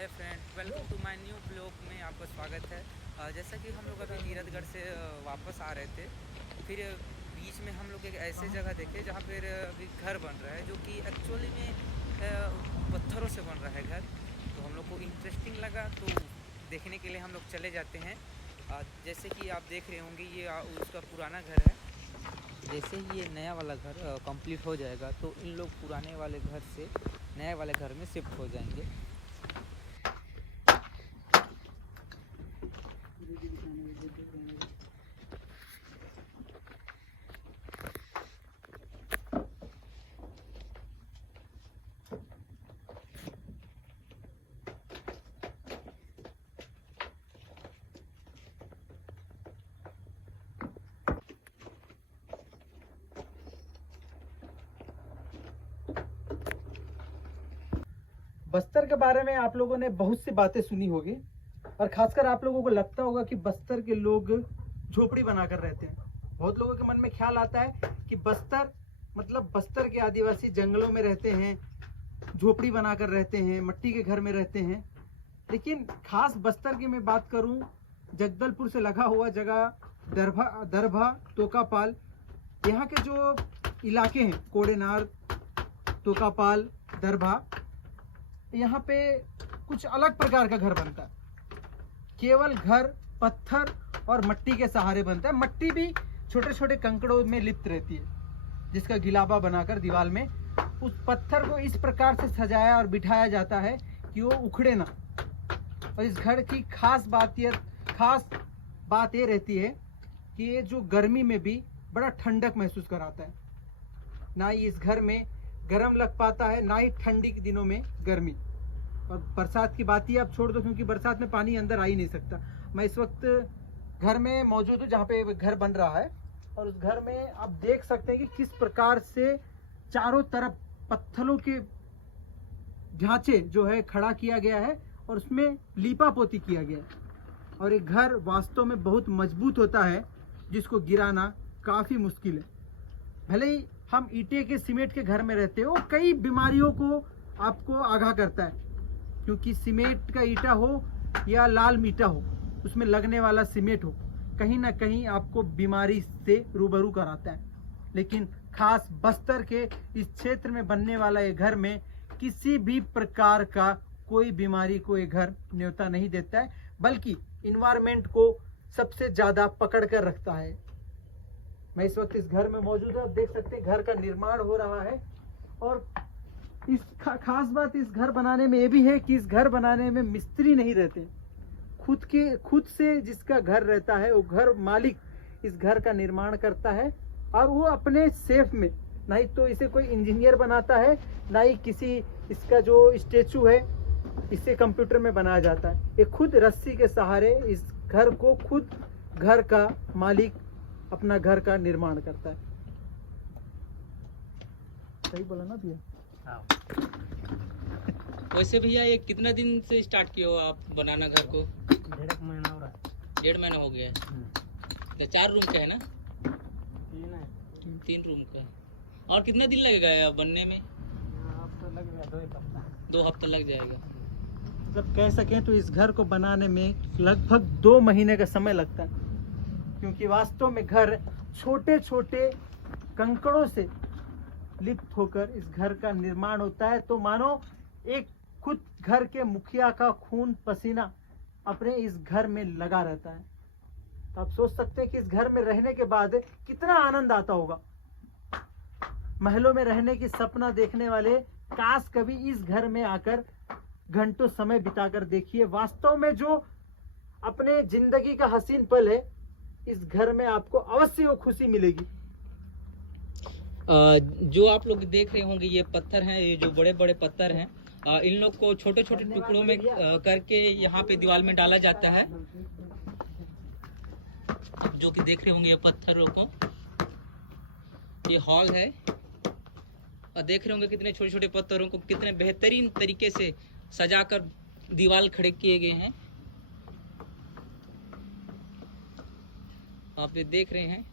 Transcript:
है friend, welcome to my new blog में आपका स्वागत है। जैसा कि हम लोग अभी तीरथगढ़ से वापस आ रहे थे, फिर बीच में हम लोग एक ऐसे जगह देखे जहाँ पर अभी घर बन रहा है, जो कि एक्चुअली में पत्थरों से बन रहा है घर। तो हम लोग को इंटरेस्टिंग लगा, तो देखने के लिए हम लोग चले जाते हैं। जैसे कि आप देख रहे होंगे, ये उसका पुराना घर है। जैसे ही ये नया वाला घर कंप्लीट हो जाएगा, तो इन लोग पुराने वाले घर से नए वाले घर में शिफ्ट हो जाएंगे। बस्तर के बारे में आप लोगों ने बहुत सी बातें सुनी होगी और खासकर आप लोगों को लगता होगा कि बस्तर के लोग झोपड़ी बनाकर रहते हैं। बहुत लोगों के मन में ख्याल आता है कि बस्तर मतलब बस्तर के आदिवासी जंगलों में रहते हैं, झोपड़ी बनाकर रहते हैं, मिट्टी के घर में रहते हैं। लेकिन खास बस्तर की मैं बात करूं, जगदलपुर से लगा हुआ जगह दरभा तोकापाल, यहाँ के जो इलाके हैं कोडेनार, तोकापाल, दरभा, यहाँ पे कुछ अलग प्रकार का घर बनता है। केवल घर पत्थर और मिट्टी के सहारे बनता है। मिट्टी भी छोटे छोटे कंकड़ों में लिप्त रहती है, जिसका गिलाबा बनाकर दीवार में उस पत्थर को इस प्रकार से सजाया और बिठाया जाता है कि वो उखड़े ना। और इस घर की खास बात ये रहती है कि ये जो गर्मी में भी बड़ा ठंडक महसूस कराता है। ना ही इस घर में गर्म लग पाता है, ना ही ठंडी के दिनों में गर्मी। और बरसात की बात ही आप छोड़ दो, क्योंकि बरसात में पानी अंदर आ ही नहीं सकता। मैं इस वक्त घर में मौजूद हूँ जहाँ पे घर बन रहा है, और उस घर में आप देख सकते हैं कि किस प्रकार से चारों तरफ पत्थरों के ढांचे जो है खड़ा किया गया है और उसमें लीपा पोती किया गया है। और एक घर वास्तव में बहुत मजबूत होता है, जिसको गिराना काफ़ी मुश्किल है। भले ही हम ईंटे के सीमेंट के घर में रहते हो, कई बीमारियों को आपको आगाह करता है, क्योंकि सीमेंट का ईंटा हो या लाल मीटा हो, उसमें लगने वाला सीमेंट हो, कहीं ना कहीं आपको बीमारी से रूबरू कराता है। लेकिन खास बस्तर के इस क्षेत्र में बनने वाला ये घर में किसी भी प्रकार का कोई बीमारी को ये घर न्योता नहीं देता है, बल्कि इन्वायरमेंट को सबसे ज़्यादा पकड़ कर रखता है। मैं इस वक्त इस घर में मौजूद हूँ, आप देख सकते हैं घर का निर्माण हो रहा है। और इस खास बात इस घर बनाने में ये भी है कि इस घर बनाने में मिस्त्री नहीं रहते। खुद से जिसका घर रहता है, वो घर मालिक इस घर का निर्माण करता है, और वो अपने सेफ में, ना ही तो इसे कोई इंजीनियर बनाता है, ना ही किसी इसका जो स्टेचू है इसे कंप्यूटर में बनाया जाता है। ये खुद रस्सी के सहारे इस घर को, खुद घर का मालिक अपना घर का निर्माण करता है। सही बोला ना भैया? हाँ। वैसे भैया, ये कितना दिन से स्टार्ट किए हो आप बनाना घर को? 1.5 महीना हो रहा है। 1.5 महीना हो गया है। तो 4 रूम का है ना? 3 रूम का। और कितना दिन लगेगा बनने में? हफ्ता लग गया, 2 हफ्ता लग जाएगा। मतलब कह सकें तो इस घर को बनाने में लगभग 2 महीने का समय लगता है, क्योंकि वास्तव में घर छोटे छोटे कंकड़ों से लिप्त होकर इस घर का निर्माण होता है। तो मानो एक खुद घर के मुखिया का खून पसीना अपने इस घर में लगा रहता है। तो आप सोच सकते हैं कि इस घर में रहने के बाद कितना आनंद आता होगा। महलों में रहने की सपना देखने वाले काश कभी इस घर में आकर घंटों समय बिताकर देखिए। वास्तव में जो अपने जिंदगी का हसीन पल है, इस घर में आपको अवश्य वो खुशी मिलेगी। जो आप लोग देख रहे होंगे, ये पत्थर हैं, ये जो बड़े बड़े पत्थर हैं, इन लोग को छोटे छोटे टुकड़ों में करके यहाँ पे दीवार में डाला जाता है। जो कि देख रहे होंगे ये पत्थरों को, ये हॉल है, और देख रहे होंगे कितने छोटे छोटे पत्थरों को कितने बेहतरीन तरीके से सजाकर दीवार खड़े किए गए हैं। आप ये देख रहे हैं।